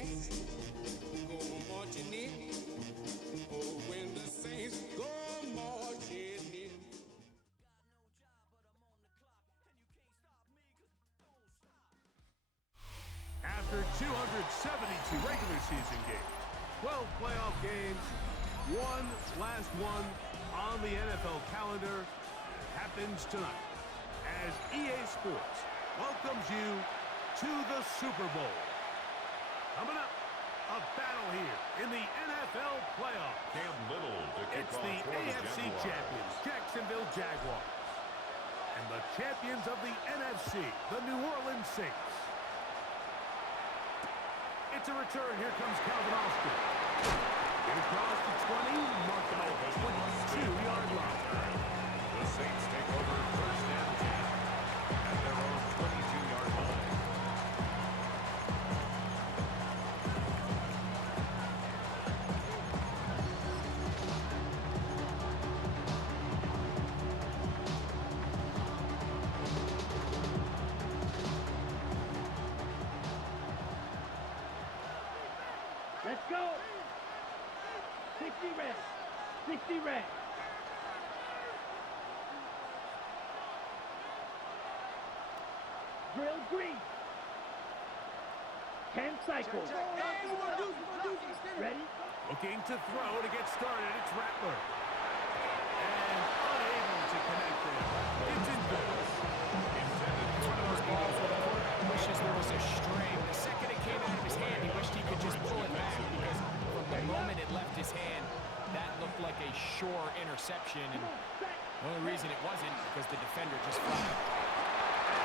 saints go marching in. Oh, when the saints go marching in. After 272 regular season games, 12 playoff games, one last one on the NFL calendar happens tonight as EA Sports welcomes you to the Super Bowl. Coming up, a battle here in the NFL playoffs. Cam Little to kick It's off the for AFC Jaguars. champions, Jacksonville Jaguars, and the champions of the NFC, the New Orleans Saints. It's a return. Here comes Calvin Austin. Get across the 20, marked by the 22-yard line. The Saints take over first and 10 at their own 22-yard line. Let's go. 60 red. 60 red. Drill green. 10 cycles. Ready? Looking to throw to get started. It's Rattler. And unable to connect there. It's incomplete. It's one of those balls where the quarterback wishes there was a string. The second it came out of his hand, he wished he could just pull it back because from the moment it left his hand, that looked like a sure interception. And the only reason it wasn't because the defender just flagged.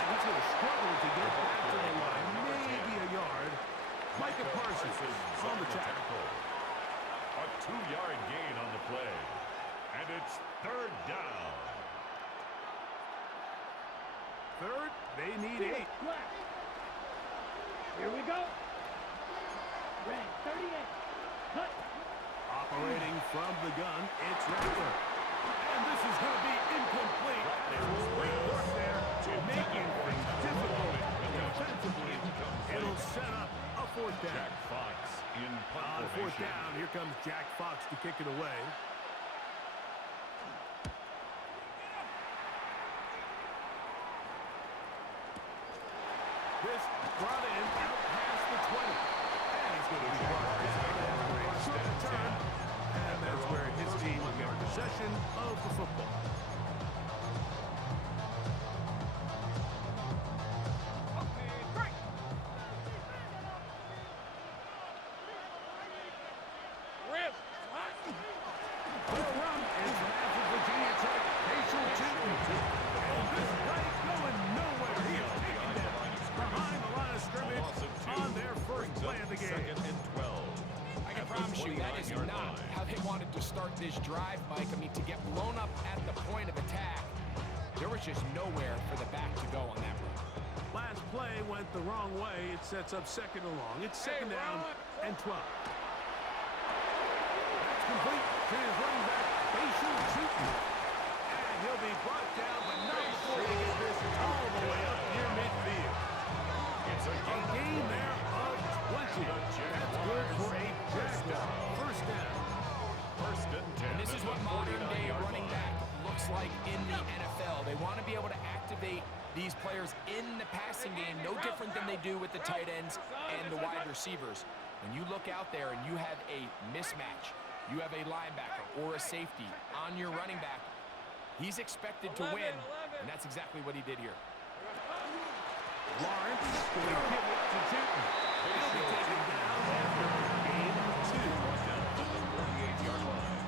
He's going to struggle to get back to the line. Maybe a yard. Micah Parsons on the tackle. A 2-yard gain on the play. And it's third down. Third, they need 8. Here we go. Red 38. Cut. Operating from the gun, it's Rattler. And this is going to be incomplete. There's great work there, making things difficult defensively. It'll set up a fourth down. Jack Fox in punt On fourth formation. down, here comes Jack Fox to kick it away. This brought in out past the 20. And he's going to be brought down after a short return. And that's where his team will get possession of the football. For a run, it's half of Virginia Tech, Patient Tootin. And this play going nowhere. He is taken down behind the line of scrimmage on their first play of the game. Second and 12. I can promise you that is not how they wanted to start this drive, Mike. I mean, to get blown up at the point of attack, there was just nowhere for the back to go on that run. Last play went the wrong way. It sets up second and long. It's second down and 12. That's complete to his running back, Patient Tootin. And he'll be brought down, but not before he gets this all the way up near midfield. It's a gain there of 20. That's good for a touchdown. First down. First and 10. And this is what modern-day running back looks like in the NFL. They want to be able to activate these players in the passing game, no different than they do with the tight ends and the wide receivers. When you look out there and you have a mismatch, you have a linebacker or a safety on your running back, he's expected to win, and that's exactly what he did here. Lawrence going to give it to Tootin. He'll be taken down after a gain of 2. Down to the 48-yard line.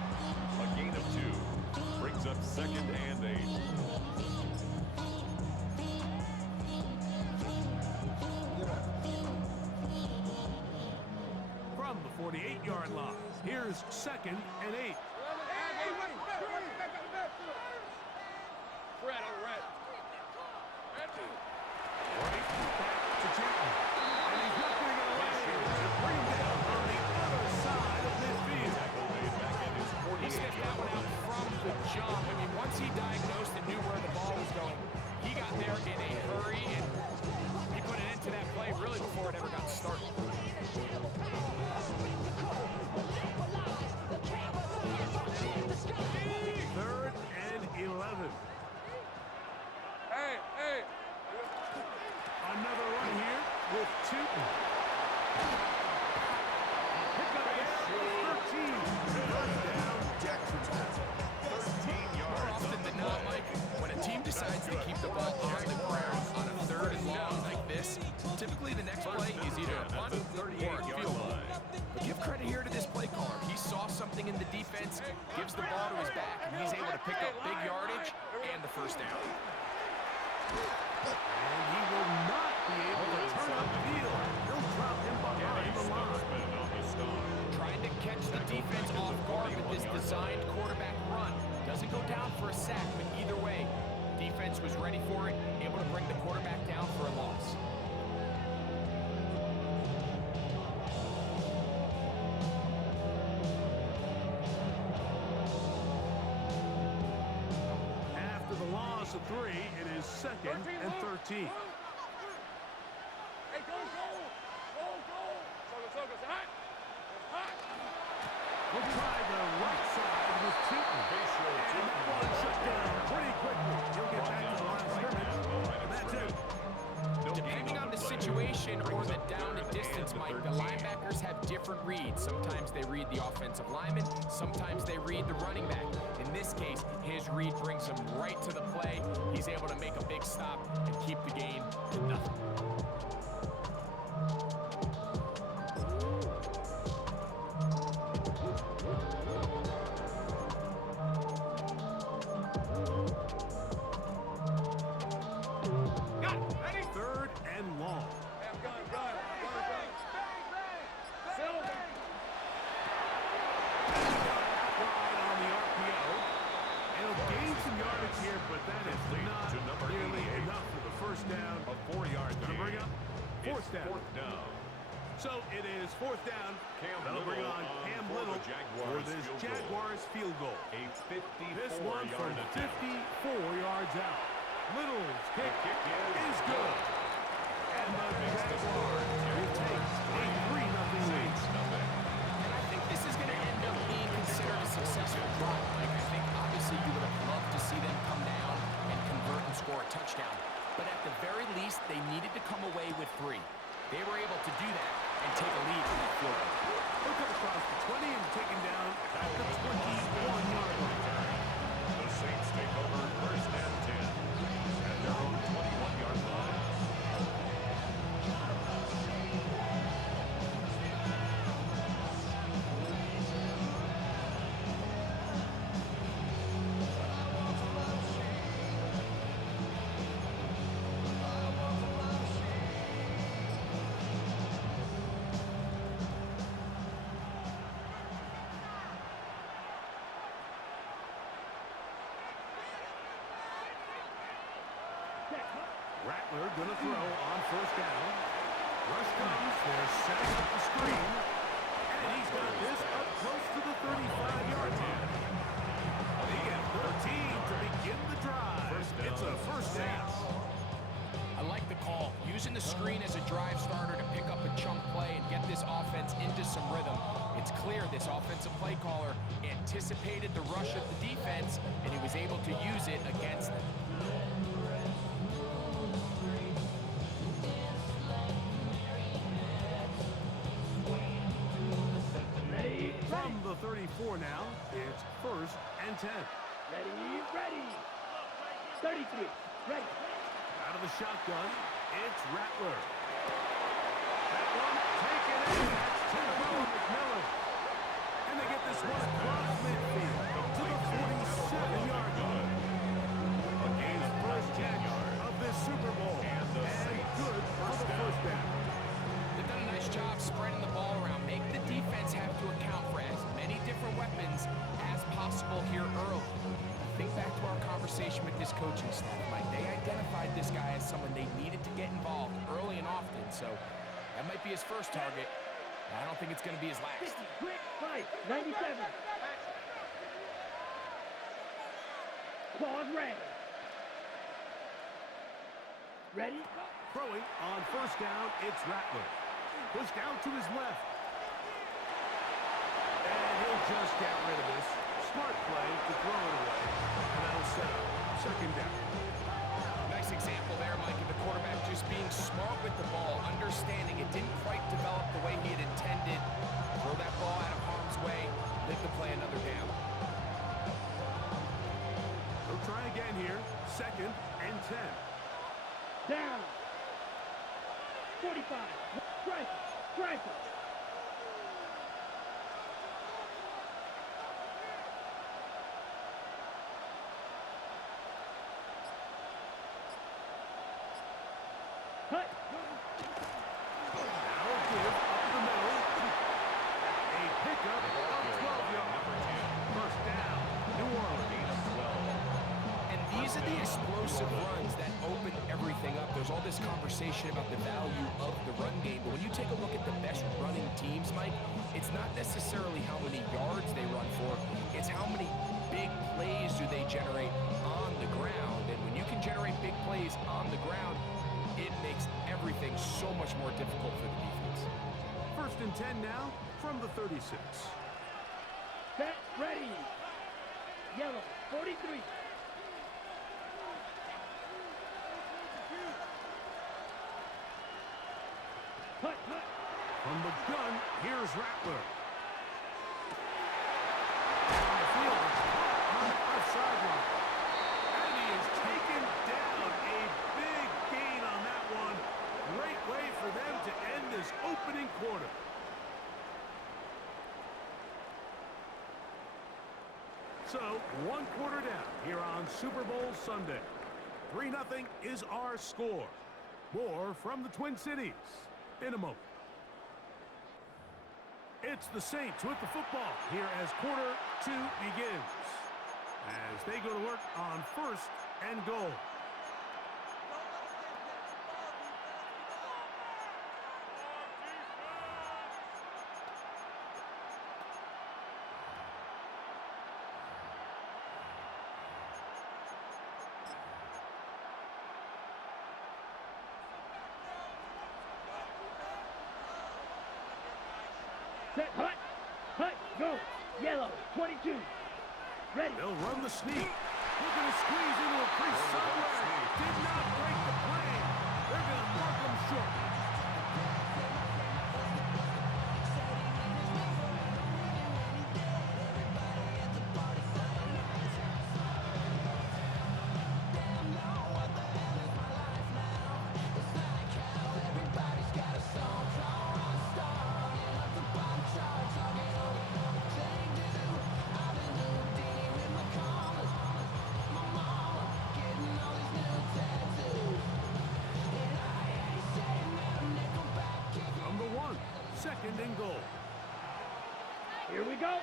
A gain of 2 brings up second and 8. From the 48-yard line, here's second and 8. Red on red. Right back to Tootin. And he's not going to get away to bring down on the other side of midfield. Tackle made back at his He sniffed that one out from the jump. I mean, once he diagnosed and knew where the ball was going, he got there in a hurry, and he put it into that play really before it ever got started. with Tootin. Pick up there, 13. First down, Jacksonville. 13 More yards. often than not, Mike, when a team decides to keep the ball on the ground on a 3rd and long like this, typically the next play is either a punt or a field goal. But give credit here to this play caller. He saw something in the defense, gives the ball to his back, and he's able to pick up big yardage and the first down. And he will not be able to turn up the field. He'll drop him behind the line. Trying to catch the defense off guard with this designed quarterback run. Doesn't go down for a sack, but either way, defense was ready for it, able to bring the quarterback down for a loss. After the loss of 3, it is 2nd and 13. Hey, go, go! Go, go! It's hot! It's hot! We'll try the right side with Tootin. And that one shut down pretty quickly. He'll get back to the line of scrimmage. And that's it. Depending on the situation or the down and distance, Mike, the linebackers have different reads. Sometimes they read the offensive lineman, sometimes they read the running back. In this case, his read brings him right to the play. He's able to make a big stop and keep the game to nothing. Third and long. Gun. Silver! Wide on the RPO. It'll gain some yardage here, but that is not nearly enough for the first down. A 4-yard Gonna bring up fourth It's down. 4th down. So it is 4th down. Cam That'll bring Little on Cam for the Little for Jaguars this field goal. Jaguars field goal. A 54-yard This one from attempt. 54 yards out. Little's kick Kick is good. And the Jaguars will take a 3-0 lead. And I think this is going to end up being considered a successful drive. Like, I think obviously you would have loved to see them come down and convert and score a touchdown. But at the very least, they needed to come away with 3. They were able to do that and take a lead in that field goal. He'll come across the 20 and taken down at the 21-yard line. The Saints take over 1st and 10 at their own 21-yard line. Rattler going to throw on 1st down. Rush comes. They're setting up the screen. And he's got this up close to the 35-yard line. They get 13 to begin the drive. It's a first down. I like the call. Using the screen as a drive starter to pick up a chunk play and get this offense into some rhythm. It's clear this offensive play caller anticipated the rush of the defense, and he was able to use it against them. From the 34 now, it's 1st and 10. Ready! 33, ready! Out of the shotgun, it's Rattler. That one taken in. That's Timbo McMillan. And they get this one across midfield to the 47-yard line. His first catch of this Super Bowl. And good for the first down. They've done a nice job spreading the ball around. Make the defense have to account for as many different weapons as possible here early. Think back to our conversation with this coaching staff, Mike. They identified this guy as someone they needed to get involved early and often, so that might be his first target. I don't think it's going to be his last. 50, quick, fight, 97. Claws ready. Ready? Throwing on 1st down, it's Rattler. Pushed out to his left. And he'll just get rid of this. Smart play to throw it away. And that'll set up 2nd down. Nice example there, Mike, of the quarterback just being smart with the ball, understanding it didn't quite develop the way he had intended. Throw that ball out of harm's way, live to play another down. They'll try again here. 2nd and 10. Down. 45. Strike. Cut. Now a give up the middle. A pickup of 12 yards. First down, New Orleans. And these are the explosive runs that open everything up. There's all this conversation about the value of the run game, but when you take a look at the best running teams, Mike, it's not necessarily how many yards they run for, it's how many big plays do they generate on the ground. And when you can generate big plays on the ground, it makes everything so much more difficult for the defense. 1st and 10 now from the 36. Set. Ready. Yellow. 43. Cut. From the gun, here's Rattler. Down the field, on the left sideline. And he is taken down. A big gain on that one. Great way for them to end this opening quarter. So, 1 quarter down here on Super Bowl Sunday. 3-0 is our score. More from the Twin Cities in a moment. It's the Saints with the football here as quarter 2 begins. As they go to work on 1st and goal. Set. Hut. Go. Yellow. 22. Ready. They'll run the sneak. Looking to squeeze into a crease somewhere. Did not break the plane. They're going to mark them short. Second and goal. Here we go.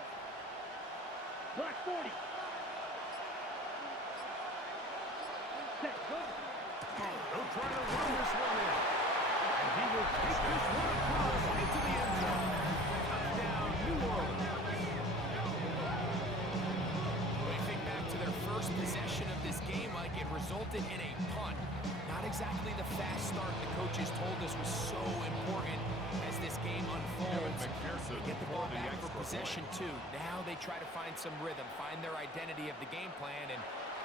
Block 40. Set. Go. They'll try to run this one in. And he will take this one across into the end zone. Touchdown, New Orleans. When we think back to their first possession of this game, like it resulted in a punt. Not exactly the fast start the coaches told us was so important as this game unfolds. They get the ball back for possession too. Now they try to find some rhythm, find their identity of the game plan, and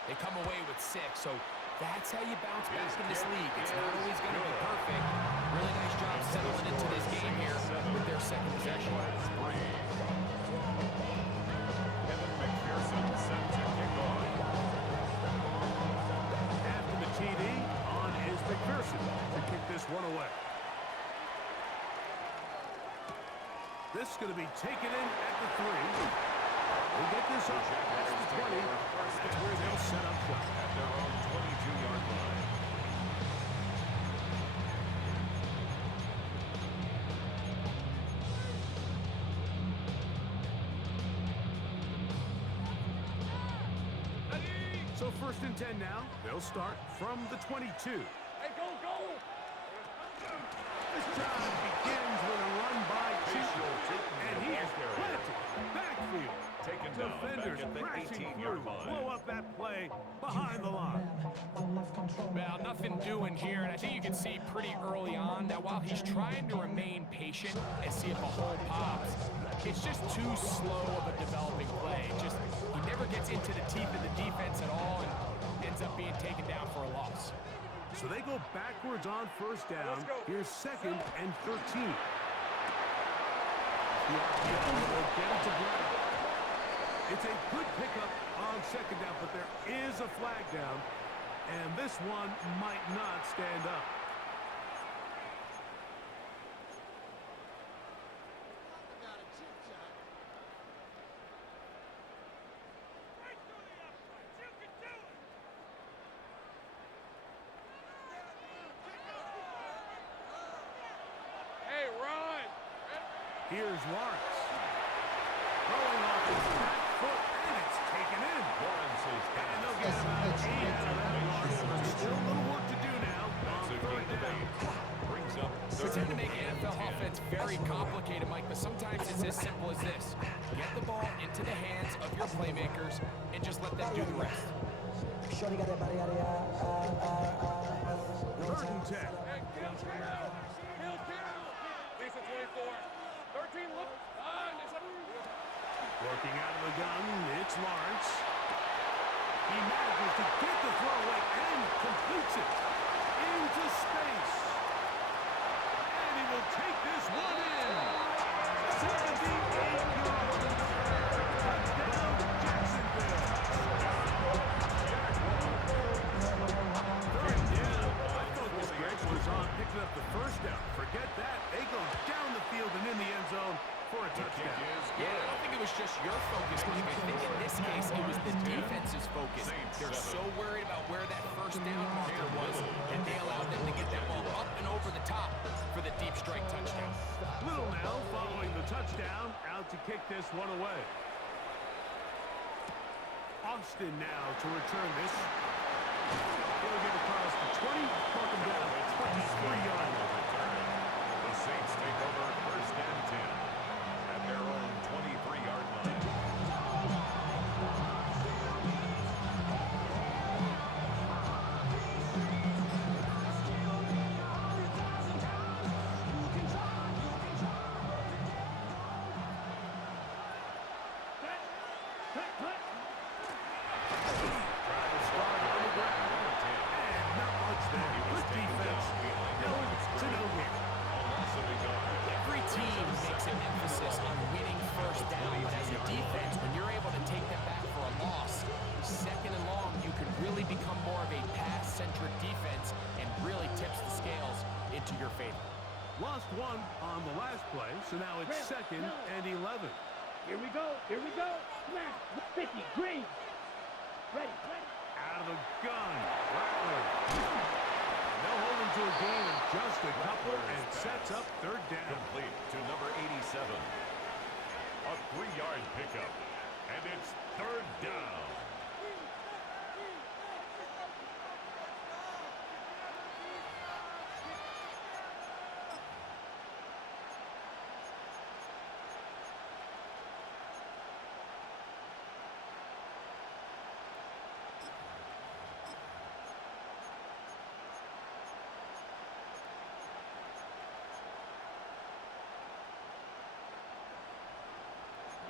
they come away with 6. So that's how you bounce back in this league. It's not always going to be perfect. Really nice job settling into this game here with their second possession. Kevin McPherson set to kick off. After the TD, on is McPherson to kick this one away. This is going to be taken in at the 3. We'll get this up past the 20. That's where they'll set up shop. At their own 22-yard line. So 1st and 10 now. They'll start from the 22. Hey, go! This drive begins with a run by Chico, and he is planted backfield. Taken down Defenders back at the crashing 18-yard through, line. blow up that play behind the line. Well, nothing doing here, and I think you can see pretty early on that while he's trying to remain patient and see if a hole pops, it's just too slow of a developing play. He never gets into the teeth of the defense at all and ends up being taken down for a loss. So they go backwards on first down. Here's 2nd and 13. The RPO will get it to Brown. It's a good pickup on 2nd down, but there is a flag down, and this one might not stand up. Here's Lawrence. Throwing off his back foot, and it's taken in. Lawrence is And they'll get about 8 out of that one. Still a little work to do now on 3rd down. brings up We tend to make NFL offense very complicated, Mike, but sometimes it's as simple as this. Get the ball into the hands of your playmakers and just let them do the rest. 3rd and 10. Lisa 24. 13, look. Working out of the gun, it's Lawrence. He manages to get the throw away and completes it into space. And he will take this one in. 78 yards. Touchdown, Jacksonville. 3rd down. I focus, Greg, was on picking up the first down. Forget that. They go down the field and in the end zone for a touchdown. Yeah, I don't think it was just your focus, Mike. I think in this case, it was the defense's focus. They're so worried about where that first down marker was, and they allowed them to get that ball up and over the top for the deep strike touchdown. Little now following the touchdown, out to kick this one away. Austin now to return this. He'll get across the 20, talk him down at 23-yard line. The Saints take over 1st and 10 at their own 23-yard line. Every team makes an emphasis on winning first down, but as a defense, when you're able to take them back for a loss, 2nd and long, you can really become more of a pass-centric defense and really tips the scales into your favor. Lost one on the last play, so now it's 2nd and 11. Here we go. Here we go. Smash. 50. Green. Ready. Out of the gun, Rattler. They'll hold him to a gain of just a couple and sets up 3rd down. Complete to number 87. A 3-yard pickup. And it's 3rd down.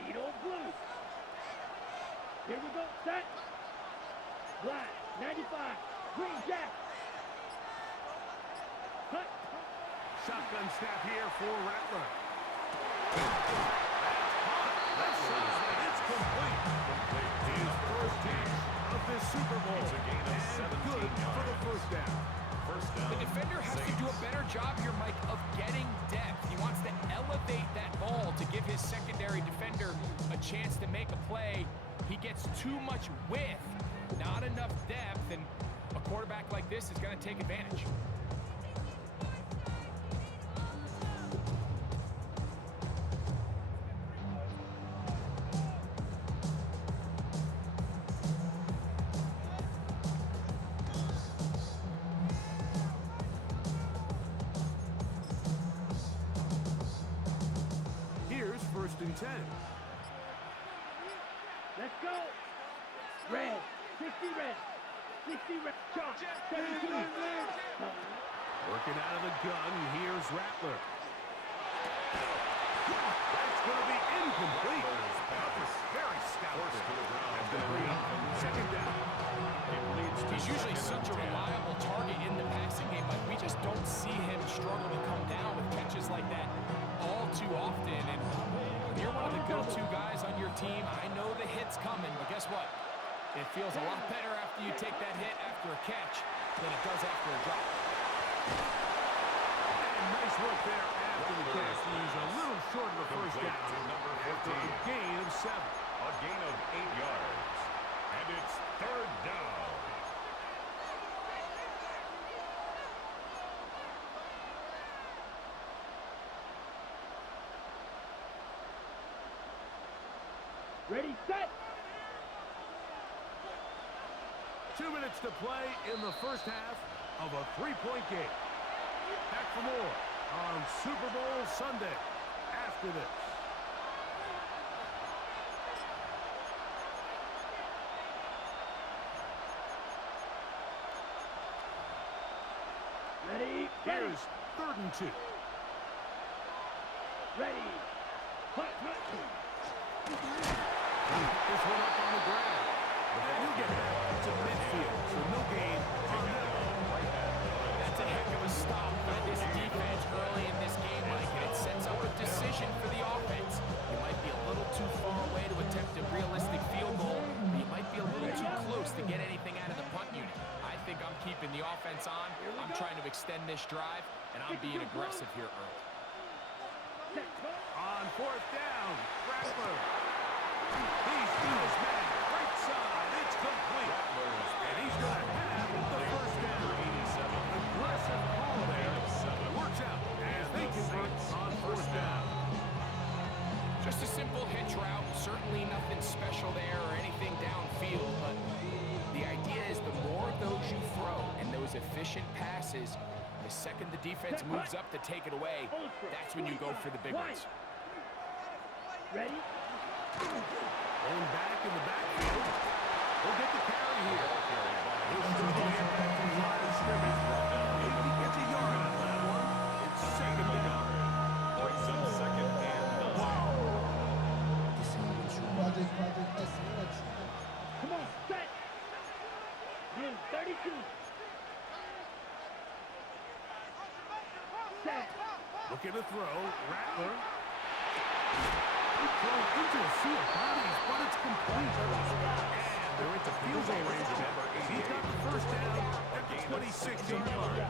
Needle blue. Here we go. Set. Black. 95. Green jack. Cut. Shotgun snap here for Rattler. Left side, it's complete. His first catch of this Super Bowl. It's a gain of 17 good for the yards. 1st down. First down. The defender has to do a better job here, Mike, of getting depth. He wants to elevate that ball to give his secondary defender a chance to make a play. He gets too much width, not enough depth, and a quarterback like this is going to take advantage. Here's 1st and 10. Let's go. Red. 60 red. 60 red. Chalk. 17. Working out of the gun, here's Rattler. That's going to be incomplete. Very stout. Forced to the ground. That's going to bring up Second down. It leads to He's usually such a reliable target in the passing game, but we just don't see him struggle to come down with catches like that all too often. And when you're one of the go-to guys on your team, I know the hit's coming, but guess what? It feels a lot better after you take that hit after a catch than it does after a drop. And nice work there after the catch. He's a little short of the first down. number After 15. a gain of 7. A gain of 8 yards. And it's third down. Ready, set. 2 minutes to play in the first half of a 3-point game. Back for more on Super Bowl Sunday after this. Ready, Here's 3rd and 2. ready. Hut, hut. This one up on the ground. And he'll get back to midfield, so no gain on that one. That's a heck of a stop by this defense early in this game, Mike, and it sets up a decision for the offense. You might be a little too far away to attempt a realistic field goal, but you might be a little too close to get anything out of the punt unit. I think I'm keeping the offense on. I'm trying to extend this drive, and I'm being aggressive here early. On 4th down, Rattler. He's through his man. Right side. It's complete. And he's going to have the first down. Aggressive call there. It works out as they convert on 4th down. Just a simple hitch route. Certainly nothing special there or anything downfield, but the idea is the more of those you throw and those efficient passes, the second the defense moves up to take it away, that's when you go for the big ones. Ready? Going back in the backfield. He'll get the carry here. He'll shoot the man back to the line of scrimmage. If he gets a yard on that one, it's 2nd to go. Brings up 2nd and 9. Come on, set. Room 32. Set. Looking to throw. Rattler. Thrown into a sea of bodies, but it's complete. And they're into field goal range now. He's got the first down at the 26-yard.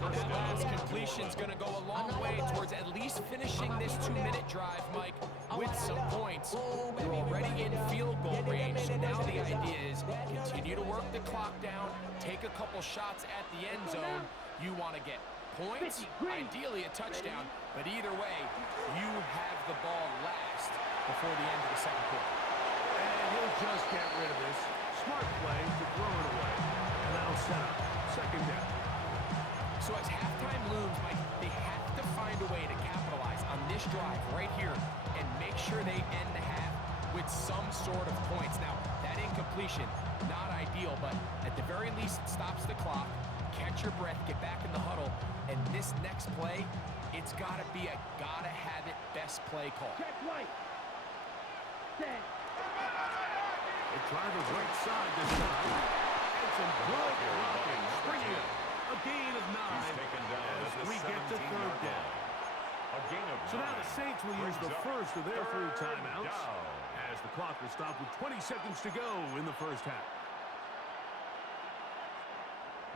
That last completion's going to go a long way towards at least finishing this 2-minute drive, Mike, with some points. You're already in field goal range, so now the idea is continue to work the clock down, take a couple shots at the end zone. You want to get points, ideally a touchdown, but either way, you have the ball last before the end of the second quarter. And he'll just get rid of this. Smart play to throw it away. And that'll set up 2nd down. So as halftime looms, Mike, they have to find a way to capitalize on this drive right here and make sure they end the half with some sort of points. Now, that incompletion, not ideal, but at the very least, it stops the clock. Catch your breath, get back in the huddle, and this next play, it's got to be a gotta-have-it best play call. Check right. Set. They try the right side this time. And some good blocking. Springing up. A gain of 9 as we get to 3rd down. So now the Saints will use the first of their 3 timeouts as the clock will stop with 20 seconds to go in the first half.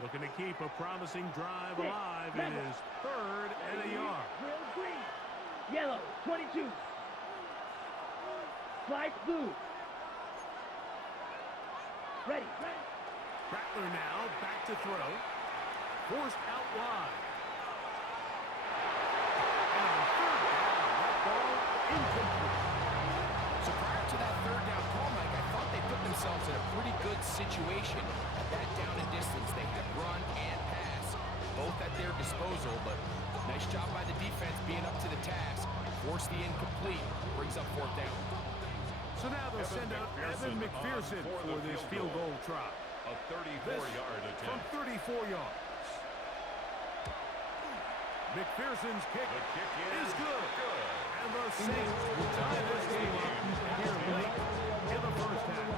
Looking to keep a promising drive alive in his 3rd and a yard. Real green. Yellow, 22. Slide blue. Ready. Rattler now back to throw. Forced out wide. And on 3rd down, that ball incomplete. So prior to that 3rd down call, Mike, I thought they put themselves in a pretty good situation at that down and distance. They had run and pass, both at their disposal, but nice job by the defense being up to the task. Force the incomplete, brings up 4th down. So now they'll send out Evan McPherson for this field goal try. A 34-yard From attempt. 34 yards. McPherson's kick The kick is good. And the Saints will tie this game up here late in the first half.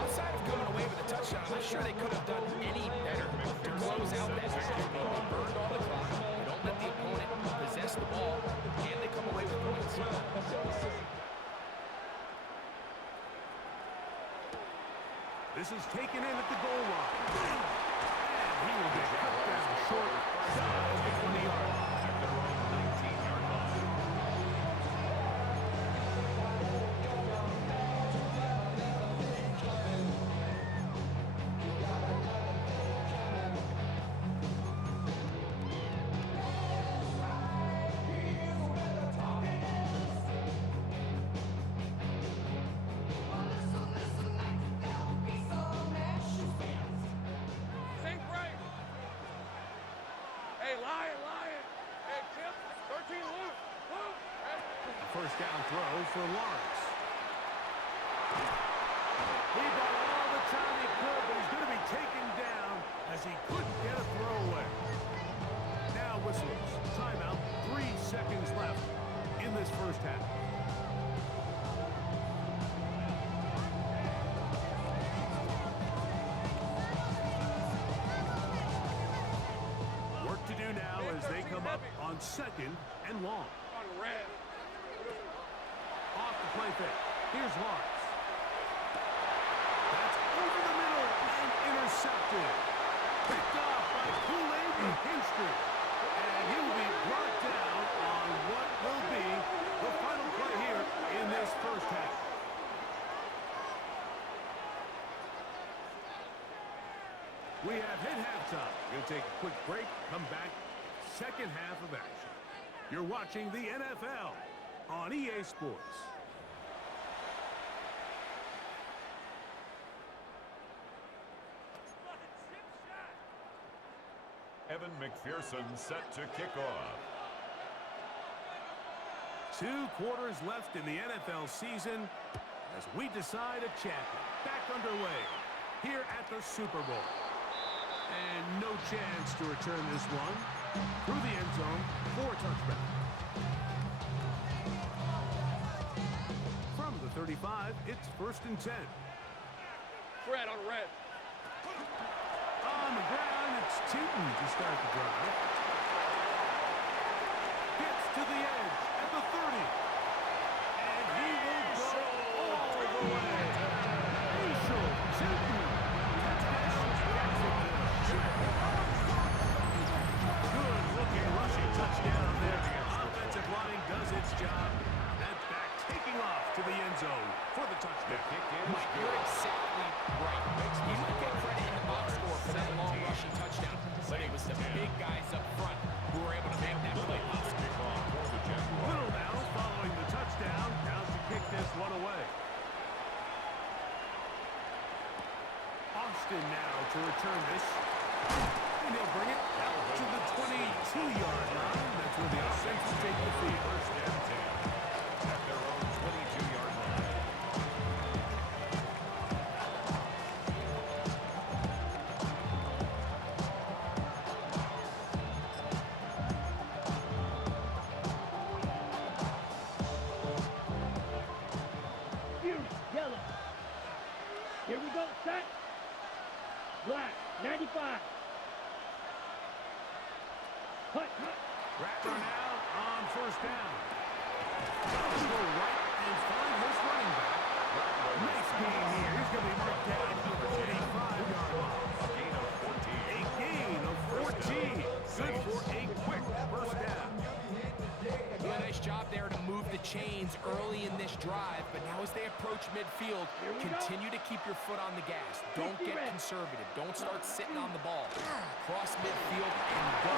Outside of coming away with a touchdown, I'm not sure they could have done any better to close out that game. They burned all the clock. They don't let the opponent possess the ball, and they come away with points. This is taken in at the goal line. And he will get cut down short side of the 20-yard line. At their own 19-yard line. Sink right. Hey, Lion. Hey, Chip. 13, Luke. Hey. First down throw for Lawrence. He got all the time he could, but he's going to be taken down as he couldn't get a throw away. Now whistles. Timeout. 3 seconds left in this first half. Work to do now as they come up on 2nd and long. On red. Off the play fake. Here's Lawrence. That's over the middle and intercepted. Picked off by Kool-Aid McKinstry. And he will be brought down on what will be the final play here in this first half. We have hit halftime. We'll take a quick break, come back, second half of action. You're watching the NFL on EA Sports. Evan McPherson set to kick off. 2 quarters left in the NFL season as we decide a champion. Back underway here at the Super Bowl. And no chance to return this one through the end zone for a touchback. From the 35, it's 1st and 10. Fred on red. On the ground, it's Tootin to start the drive. Gets to the edge at the 30. And he will go all the way. Rachel Tootin. Good-looking rushing touchdown there. Offensive line does its job. That back taking off to the end zone for the touchdown. Mike, you're exactly right. You might get credit in the box score for that long rushing touchdown, but it was the big guys up front who were able to make that play possible. Little now following the touchdown, down to kick this one away. Austin now to return this. And he'll bring it out to the 22-yard line. That's where the offense will take the field. 1st and 10. At their own 22-yard line. Fury, yellow. Here we go, set. Black, 95. Hut. Rattler now on 1st down. He'll go right and find his running back. Nice game here. He's going to be marked down to the 45-yard line. A gain of 14. A gain of 14. Good for a quick first down. Doing a nice job there to move the chains early in this drive, but now as they approach midfield, continue to keep your foot on the gas. Don't get conservative. Don't start sitting on the ball. Cross midfield and go.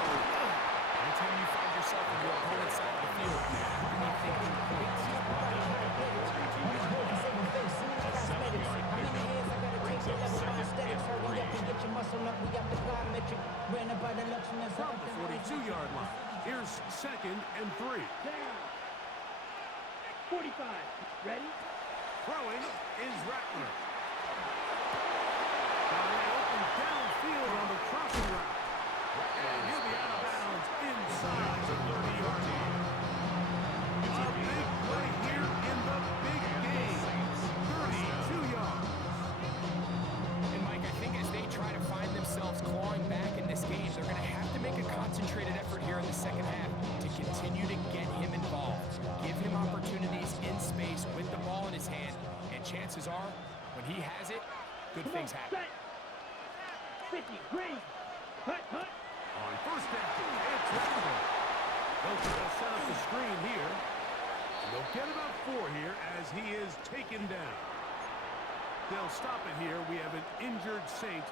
Anytime you find yourself on your opponent's side of the field, you're not thinking points. From the 42-yard line, here's 2nd and 3. Down. 45. Ready? Throwing is Rattler. Now they open downfield on the crossing route. And he'll be out of bounds inside the 30-yard line. chances are, when he has it, good things happen. Set. 50, green. Hut, hut. On first down, it's Rattler. They'll try to set up the screen here. And they'll get about 4 here as he is taken down. They'll stop it here. We have an injured Saint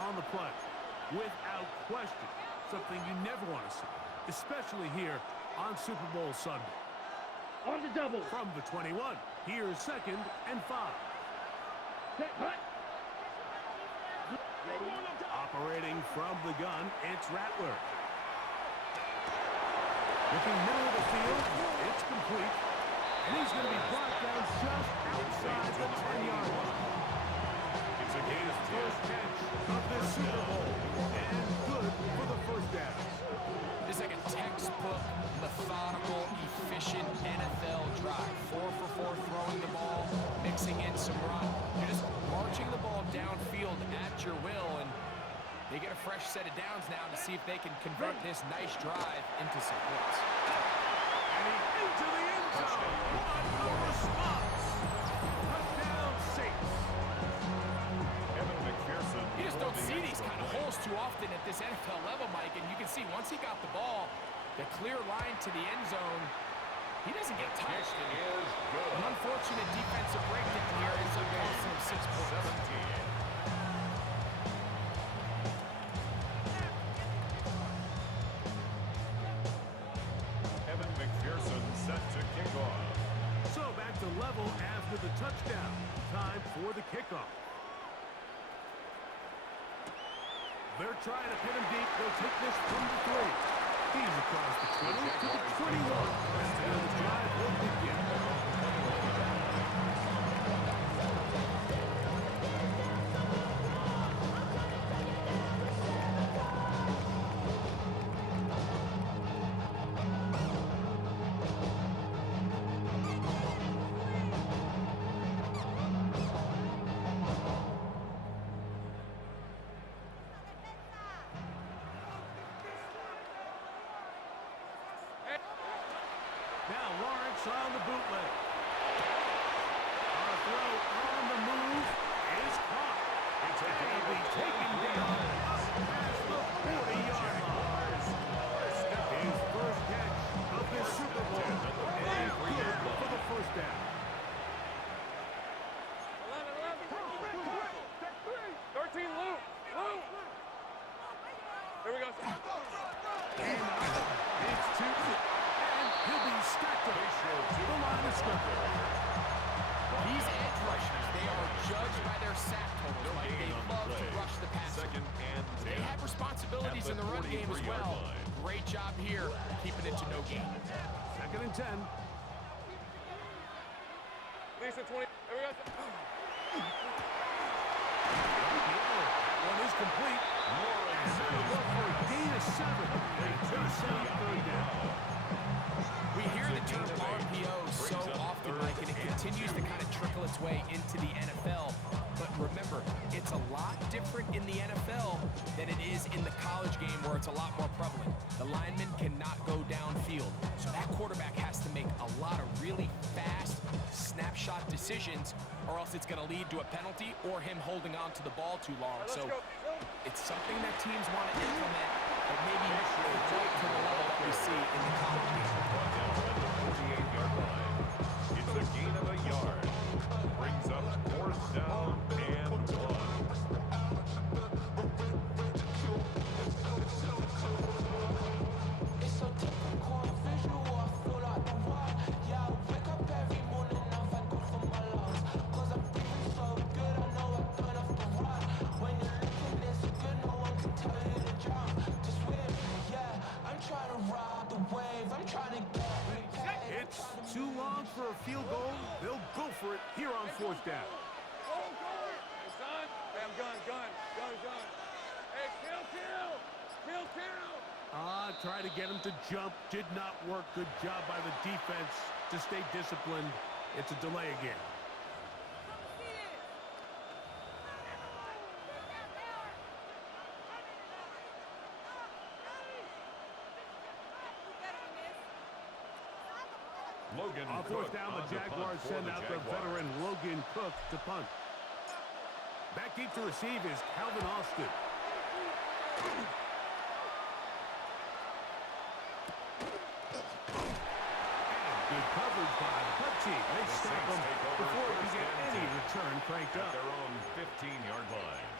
on the play. Without question, something you never want to see, especially here on Super Bowl Sunday. On the double. From the 21, here's 2nd and 5. Set, hut. Ready. Operating from the gun, it's Rattler. Looking middle of the field, it's complete. And he's going to be brought down just outside the 10-yard line. It's a his first catch of this Super Bowl. And good for the first down. This is like a textbook, methodical, efficient NFL drive. 4 for 4 throwing the ball, mixing in some run. You're just marching the ball downfield at your will, and they get a fresh set of downs now to see if they can convert this nice drive into some points. And he's into the end zone. What a response. Touchdown, Saints. Evan McPherson. You just don't see these kind of holes too often at this NFL level, Mike, and you can see once he got the ball, the clear line to the end zone, he doesn't get touched. An unfortunate defensive breakdown here ends up costing him 6 points. 17. Evan McPherson set to kick off. So back to level after the touchdown. Time for the kickoff. They're trying to pin him deep. They'll take this from the 3. He's across the 20 to the 21. And the drive will begin. Now Lawrence on the bootleg. Our throw on the move is caught. It's a he'll be taken down up past the 40-yard line. His first catch of this Super Bowl. And good for the first down. 13, Luke. Here we go. And it's 2. And he'll be stacked up to the line of scrimmage. These edge rushers, they are judged by their sack totals. Like they love to rush the passer. 2nd and 10. They have responsibilities in the run game as well. Great job here, keeping it to no gain. 2nd and 10. Lisa 20. Here we go. That one is complete. And that'll go for a gain of 7. And just set up 3rd down. We hear the term RPO so often, Mike, and it continues to kind of trickle its way into the NFL. But remember, it's a lot different in the NFL than it is in the college game where it's a lot more prevalent. The lineman cannot go downfield. So that quarterback has to make a lot of really fast snapshot decisions, or else it's going to lead to a penalty or him holding on to the ball too long. So it's something that teams want to implement, but maybe not quite to the level that we see in the college game. Brought down at the 48-yard line. It's a gain of a yard. Brings up 4th down and 1. It's too long for a field goal. They'll go for it here on 4th down. Go. Hey, son. Hey, I'm gun. Hey, kill. Try to get him to jump. Did not work. Good job by the defense to stay disciplined. It's a delay again. Logan On fourth Cook down, on the the punt Jaguars for send the out the Jaguars. veteran Logan Cook to punt. Back deep to receive is Calvin Austin. Good coverage by the punt team. They The stop Saints him take over before he can first get and any 10 return cranked at up. their own 15-yard line.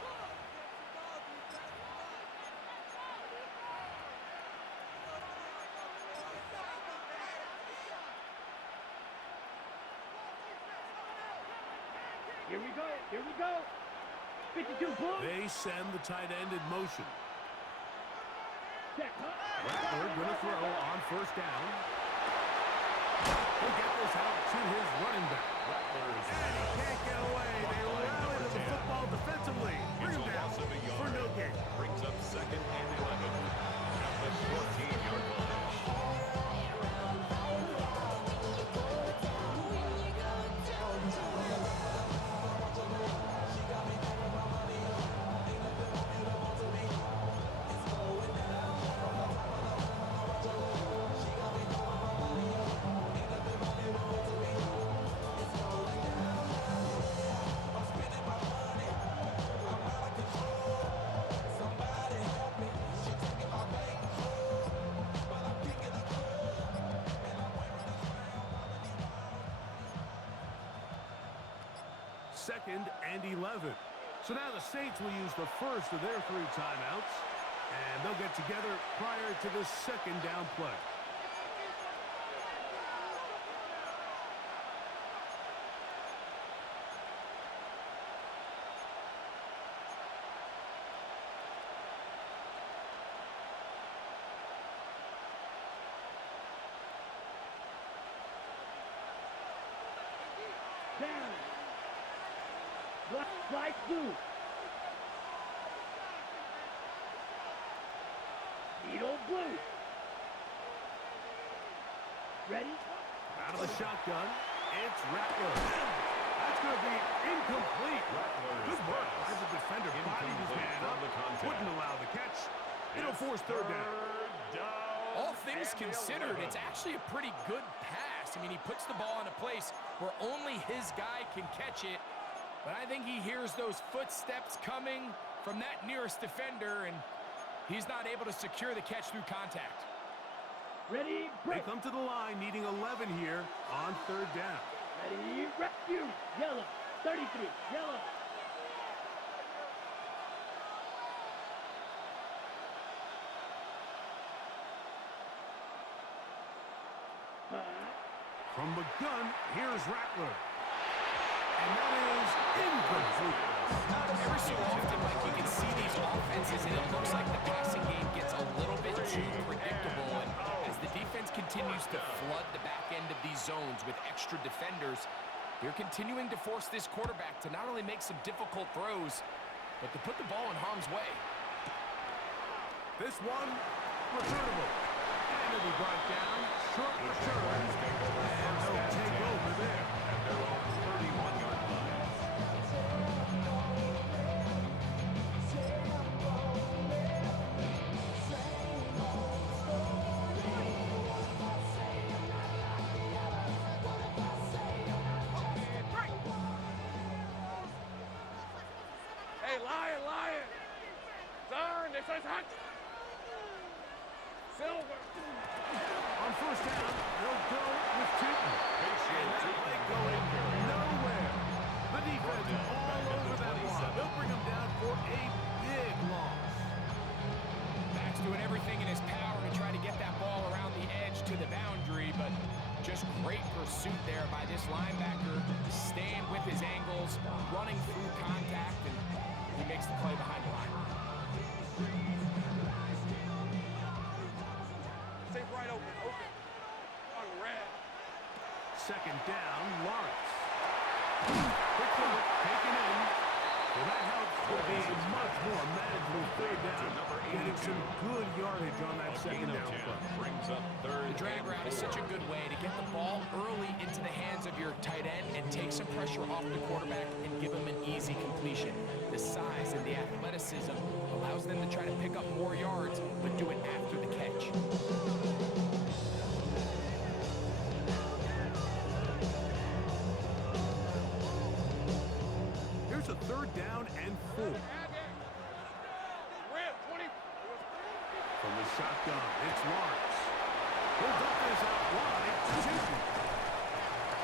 Here we go. Here we go. 52 Blue. They send the tight end in motion. Check. Rattler going to throw on first down. He'll get this out to his running back. Rattlers And he can't get away. They rally to the football defensively. Bring him down for no gain. Brings up 2nd and 11 at the 14-yard line. Second and 11. So now the Saints will use the first of their 3 timeouts, and they'll get together prior to the second down play. Down. Black blue. Needle blue. Ready? Out of the shotgun, it's Rattler. That's going to be incomplete. Rattler's Good work pass. as the defender bodied his Incomplete man from up. the contact. Wouldn't allow the catch. It'll force third down. Third down. All things and considered, 11. it's actually a pretty good pass. I mean, he puts the ball in a place where only his guy can catch it. But I think he hears those footsteps coming from that nearest defender, and he's not able to secure the catch through contact. Ready? They Break. come to the line needing 11 here on third down. Ready? Rescue. Yellow. 33. Yellow. From the gun, here's Rattler. And that is incomplete. Every so often, Mike, you can see these offenses, and it looks like the passing game gets a little bit too predictable. And as the defense continues to flood the back end of these zones with extra defenders, they're continuing to force this quarterback to not only make some difficult throws, but to put the ball in harm's way. This one, returnable. And it'll be brought down. Short return. And they'll take over there. At their own 31-yard line. Hey, lion! Turn, this is hot! Silver! On first down, they'll go with Tootin. And that play going nowhere. The defense all over that one. They'll bring them down for a big loss. Max doing everything in his power to try to get that ball around the edge to the boundary, but just great pursuit there by this linebacker, staying with his angles, running through contact, and he makes the play behind the line. Stay right open. On red. Second down, Lawrence. Quickly taken in. Well, that helps to be much more manageable third down. Getting some good yardage on that second down play. Brings up third. The drag and route is 4. such a good way to get the ball early into the hands of your tight end and take some pressure off the quarterback and give him an easy completion. The size and the athleticism allows them to try to pick up more yards, but do it after the catch. 4. Red, 20. From the shotgun, it's Lawrence. He'll dump this out wide to Newton.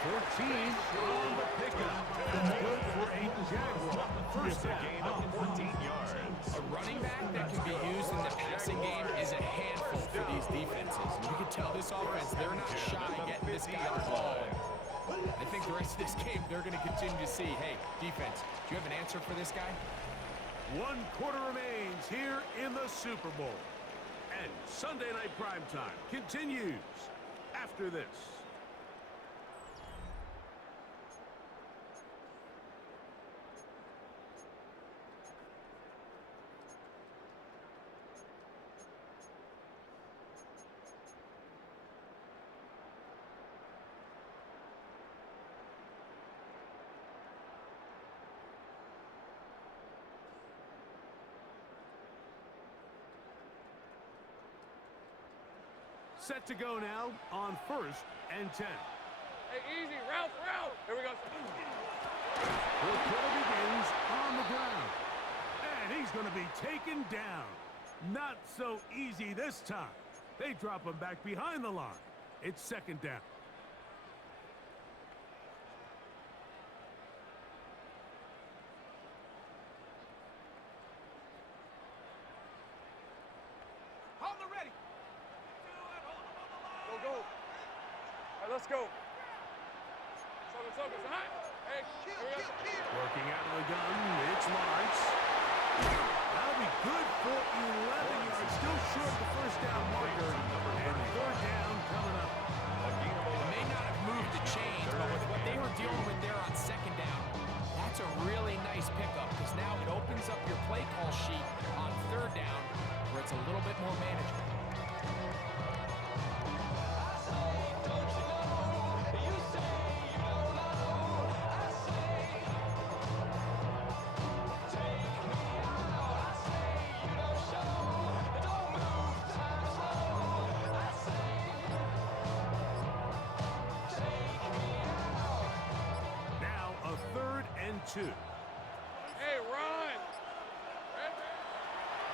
14 on the pickup. That's good for a Jaguar. First It's a gain of 14 yards. A running back that can be used in the passing game is a handful for these defenses. You can tell this offense, they're not shy getting this guy the ball. I think the rest of this game, they're going to continue to see, hey, defense, do you have an answer for this guy? 1 quarter remains here in the Super Bowl. And Sunday Night Primetime continues after this. Set to go now on 1st and 10. Hey, easy. Route. Here we go. Fourth quarter begins on the ground. And he's going to be taken down. Not so easy this time. They drop him back behind the line. It's 2nd down. Go. All right, let's go. Focus. Hey, here we go. Working out of the gun, it's Lawrence. That'll be good for 11 yards. Still short of the first down marker. And 3rd down coming up. They may not have moved the chains, but with what they were dealing with there on 2nd down, that's a really nice pickup because now it opens up your play call sheet on 3rd down where it's a little bit more manageable. Now a 3rd and 2. Hey, run.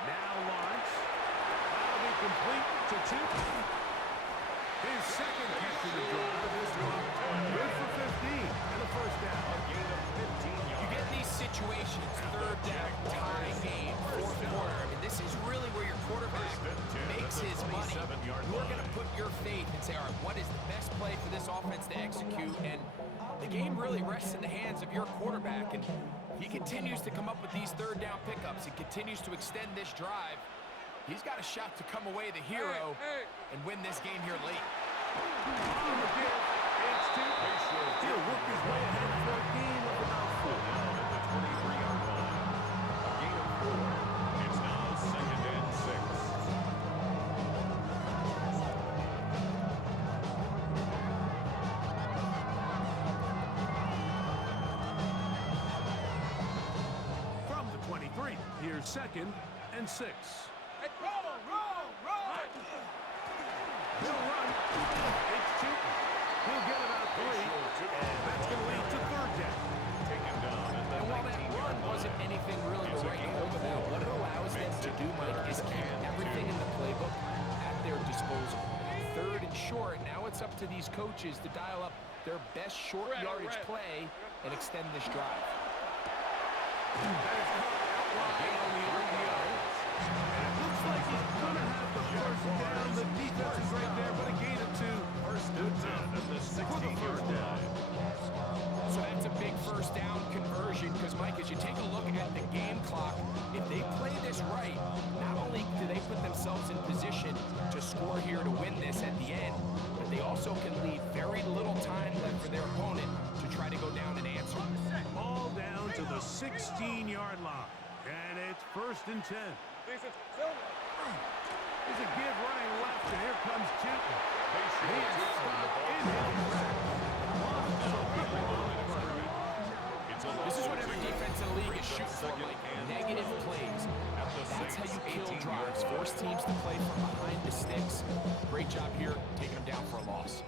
Now Lawrence. That'll be complete to Newton. His 2nd catch of the drive. This one good for 15 and a first down. You get these situations, 3rd down, tie game, 4th quarter. I mean, this is really where your quarterback makes his money. You're going to put your faith and say, all right, what is the best play for this offense to execute? And the game really rests in the hands of your quarterback. And he continues to come up with these 3rd down pickups and continues to extend this drive. He's got a shot to come away the hero and win this game here late. On the pitch, it's Newton. He'll work his way ahead for a gain of about 4. At the 23-yard line. A gain of 4. It's now 2nd and 6. From the 23, here's 2nd and 6. Hey, roll. He'll run. It's Newton. He'll get about 3, and that's going to lead to 3rd down. Taken down at the And while that 19-yard run line. wasn't anything really to write home about, what it allows them to do, Mike, is keep everything in the playbook at their disposal. 3rd and short, now it's up to these coaches to dial up their best short yardage play and extend this drive. That is caught out wide on the RPO. And it looks like he's going to have the first down. The defense is right there, but a gain of 2. First and 10 at the 16-yard line. So that's a big first down conversion because, Mike, as you take a look at the game clock, if they play this right, not only do they put themselves in position to score here to win this at the end, but they also can leave very little time left for their opponent to try to go down and answer. Ball down to the 16-yard line. And it's 1st and 10. There's a give running left, and here comes Newton. He is stopped in his tracks. This is what every defense in the league is shooting for, Mike. Negative plays. That's how you kill drives. Force teams to play from behind the sticks. Great job here, taking them down for a loss.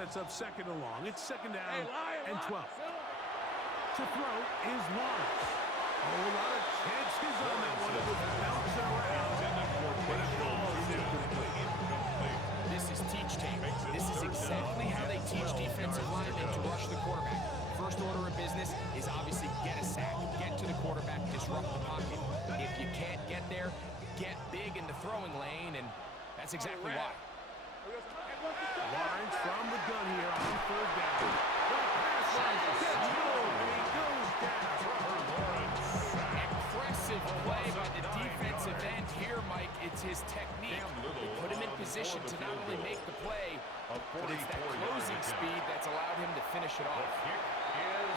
sets up second and long. It's second down Hey, lion, and 12. To throw is Lawrence. A lot of chances on that one. It was bouncing around, but it falls incomplete. This is teach tape. This is exactly how they teach defensive linemen to rush the quarterback. First order of business is obviously get a sack, get to the quarterback, disrupt the pocket. If you can't get there, get big in the throwing lane, and that's exactly why. Lawrence from the gun here on third down. The pass rush gets home, and he goes down. Impressive play by the defensive end here, Mike. It's his technique. They put him in position to not only make the play, but it's that closing speed that's allowed him to finish it off.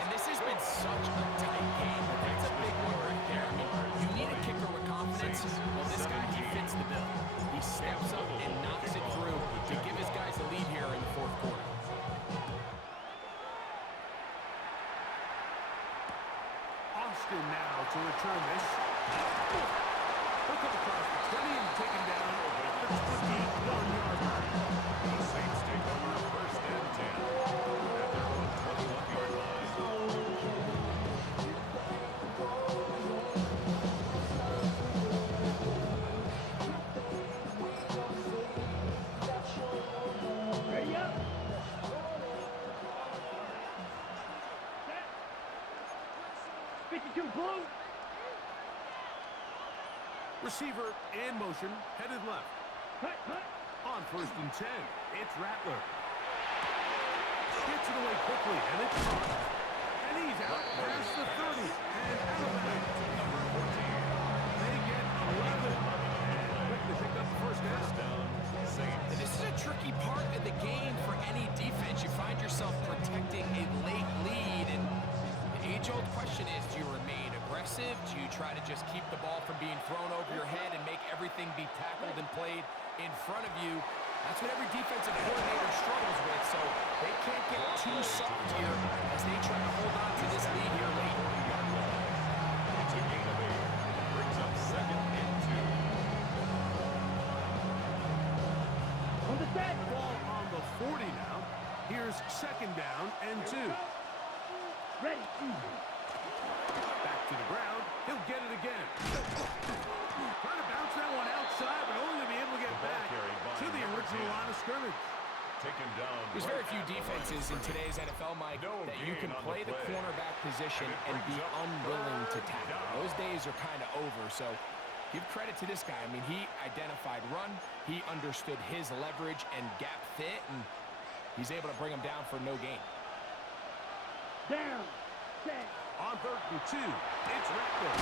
And this has been such a tight game, but that's a big one right there. I mean, you need a kicker with confidence. Well, this guy, he fits the bill. He steps up and knocks it through to give his guys a lead here in the fourth quarter. Austin now to return this. Hook up across the 20 and taken down at the 21-yard line. The Saints take over first and 10 at their own 21-yard line. Ready up. Set. 52 blue. Receiver in motion, headed left. Cut, cut. On first and 10, it's Rattler. Gets it away quickly, and it's caught. And he's out past the 30, and out of bounds. They get 11, and quick to pick up the first down. And this is a tricky part of the game for any defense. You find yourself protecting a late lead, and the age-old question is, do you remain aggressive? Do you try to just keep the ball from being thrown over your head and make everything be tackled and played in front of you? That's what every defensive coordinator struggles with, so they can't get too soft here as they try to hold on to this lead here late. It's a gain of 8. Brings up second and 2. On the set. Ball on the 40 now. Here's second down and 2. Ready. Back to the ground. He'll get it again. Trying to bounce that one outside, but only to be able to get back to the original line of scrimmage. Taken down. There's very few defenses in today's NFL, Mike, that you can play the cornerback position and be unwilling to tackle. Those days are kind of over, so give credit to this guy. I mean, he identified run, he understood his leverage and gap fit, and he's able to bring him down for no gain. Down. Set. On third and 2, it's Rattler.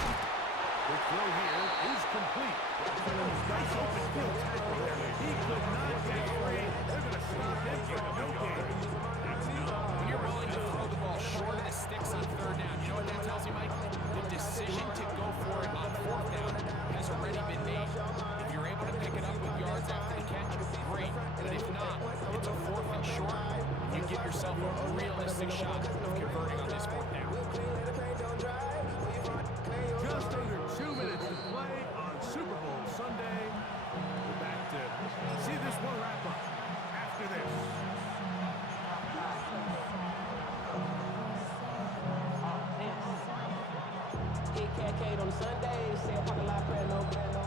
The throw here is complete. Nice open field tackle there. He could not get free. They're going to stop him for no gain. When you're willing to throw the ball short of the sticks on third down, you know what that tells you, Mike? The decision to go for it on fourth down has already been made. If you're able to pick it up with yards after the catch, great. But if not, it's a fourth and short. You give yourself a realistic shot of converting on this fourth down. Just under 2 minutes to play on Super Bowl Sunday. We're back to see this one wrap up after this. Get cat on Sundays, say a parking lot prayer, no prayer, no.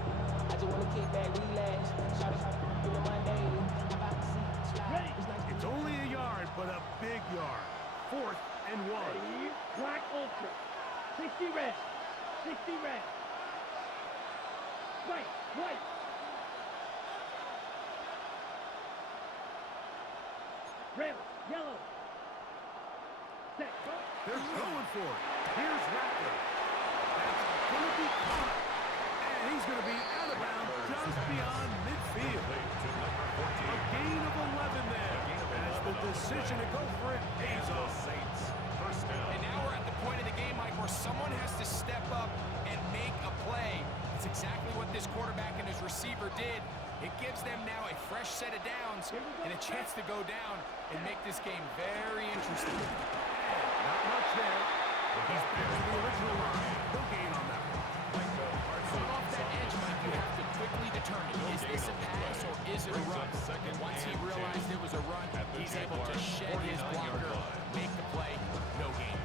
I just want to kick back, relax, shout it, do it Monday. About to see, Ready. It's only a yard, but a big yard. 4th and 1. Ready. Black Ultra. 60 red. 60 red. White. White. Red. Yellow. Set. Go. They're going for it. Here's Rattler. That's going to be caught. And he's going to be out of bounds just beyond midfield. A gain of 11 there. As the decision to go for it pays off. Saints first down. And now we're at the point of the game, Mike, where someone has to step up and make a play. It's exactly what this quarterback and his receiver did. It gives them now a fresh set of downs and a chance to go down and make this game very interesting. Not much there. But he's back to the original line. No gain on that one. So off that edge, Mike, you have to quickly determine, is this a pass or is it a run? And once he realized it was a run, he's was able to shed his blocker, make the play, no gain.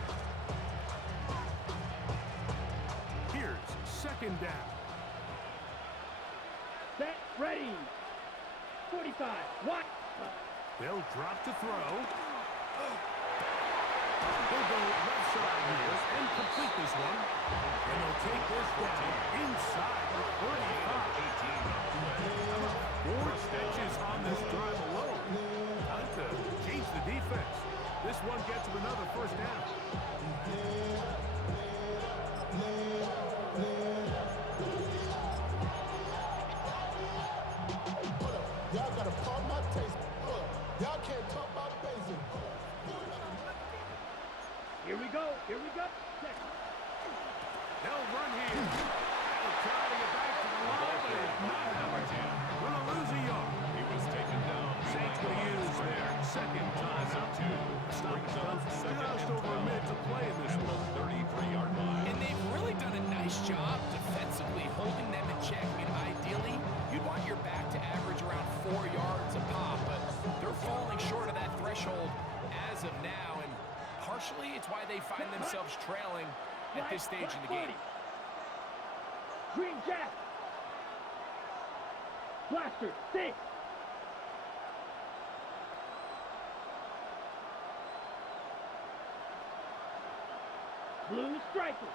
Here's second down. Set, ready. 45. What? They'll drop to throw. They'll go left side here and complete this one. And they'll take this down inside the 45. 4 stitches on this drive alone. Time to change the defense. This one gets them another first down. Y'all gotta pump my taste. Y'all can't talk about basic. Here we go. Here we go. They'll run here. They'll try to get back to the line, but it's not happening. Gonna lose a yard. He was taken down. Saints will use their second timeout. Stop comes just over a minute to play in this one. 33-yard line. And they've really done a nice job defensively holding them in check. I mean, ideally, you'd want your back to average around 4 yards a pop, but they're falling short of that threshold as of now, and partially it's why they find themselves trailing at this stage in the game. Green Jack. Blaster, 6. Blue striker.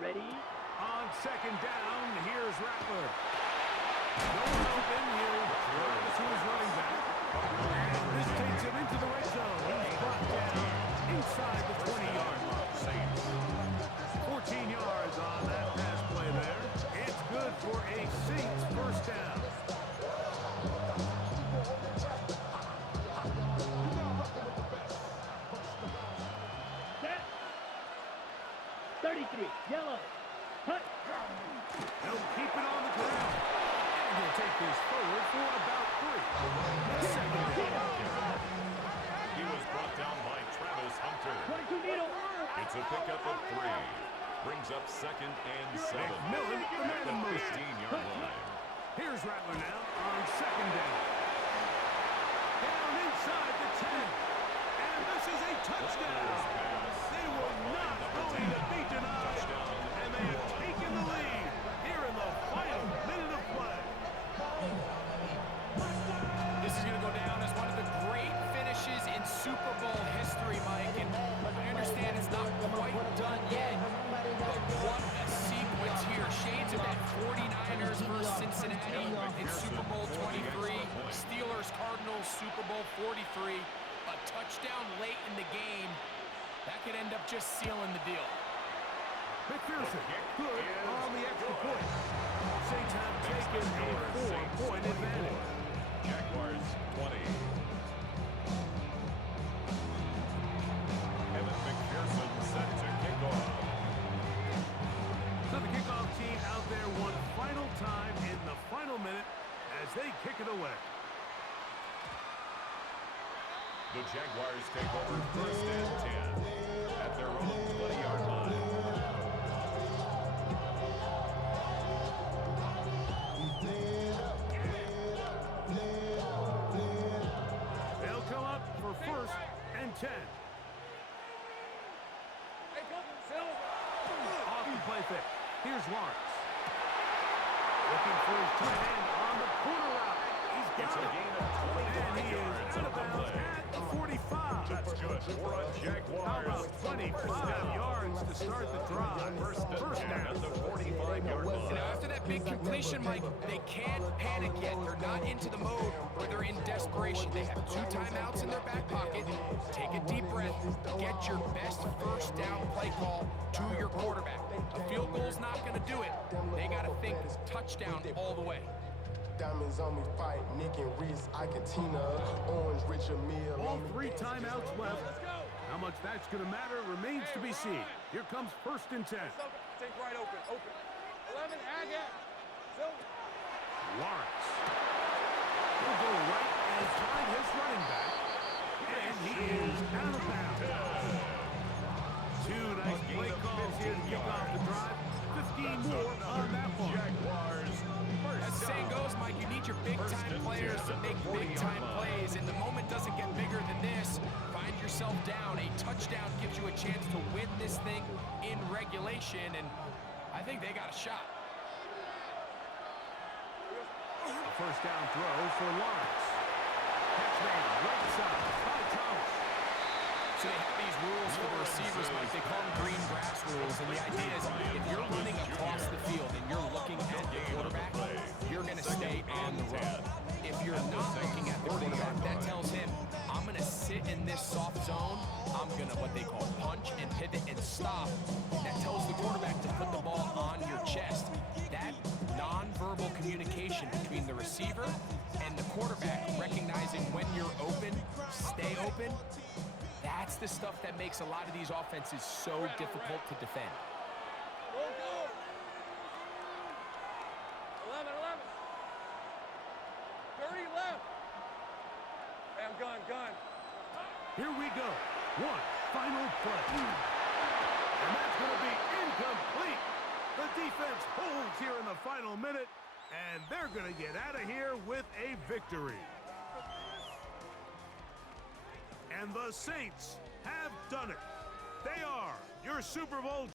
Ready? On second down, here's Rattler. No one open, he'll throw it to his running back. And this takes him into the red zone. He's brought down inside the 20-yard line. Saints. 14 yards on that pass play there. It's good for a Saints first down. Set. 33. Yellow. Hut. He'll keep it on the ground. And he'll take this forward for about 3. Second down. He was brought down by Travis Hunter. 22 needle. It's a pickup of 3. Brings up second and 7. McMillan, the man in motion. 15-yard line. Here's Rattler now on second down. Down inside the 10. And this is a touchdown. They were not going to be denied. And they have taken the lead here in the final minute of play. This is going to go down as one of the great finishes in Super Bowl history, Mike. And I understand it's not quite done yet, but what a sequence here. Shades of that 49ers versus Cincinnati in Super Bowl 23. Steelers, Cardinals, Super Bowl 43. A touchdown late in the game. That could end up just sealing the deal. McPherson, good on the extra point. Saints have taken a 4-point advantage. Jaguars 20. Evan McPherson set to kick off. So the kickoff team out there one final time in the final minute as they kick it away. The Jaguars take over first and 10 at their own 20-yard line. They'll come up for first and 10. Hey, come, Silver. Off the play fake. Here's Lawrence. Looking for his tight end on the corner route. He's got it. And he is out of bounds at the 45. That's good for a How Jaguars. about 25 yards to start the drive? First down. At the 45-yard And line. after that big completion, Mike, they can't panic yet. They're not into the mode where they're in desperation. They have 2 timeouts in their back pocket. Take a deep breath. Get your best first down play call to your quarterback. A field goal's not going to do it. They got to think touchdown all the way. Diamonds on me fight, Nick and Reese, Iketina, Orange, Richard Mill. All 3 timeouts left. How much that's going to matter remains to be seen. Here comes first and 10. Take right open, open. 11, Agate. Silver. Lawrence. He'll go right and find his running back. And he is out of bounds. 2 nice play calls here to kick off the drive. 15 more on that one. Jaguars. As the saying goes, Mike, you need your big-time players to make big-time plays, and the moment doesn't get bigger than this. Find yourself down. A touchdown gives you a chance to win this thing in regulation, and I think they got a shot. A first down throw for Lawrence. Catch made right side by Thomas. So they have these rules for the receivers, Mike. They call them green grass rules, and the idea is if you're running across the field and you're looking at the quarterback, you're going to stay on the run. If you're not looking at the quarterback, that tells him, I'm going to sit in this soft zone. I'm going to what they call punch and pivot and stop. That tells the quarterback to put the ball on your chest. That nonverbal communication between the receiver and the quarterback, recognizing when you're open, stay open, that's the stuff that makes a lot of these offenses so difficult to defend. Go, go. 11, 11. 30 left. Hey, I'm gun. Here we go. One final play. And that's going to be incomplete. The defense holds here in the final minute, and they're going to get out of here with a victory. And the Saints have done it. They are your Super Bowl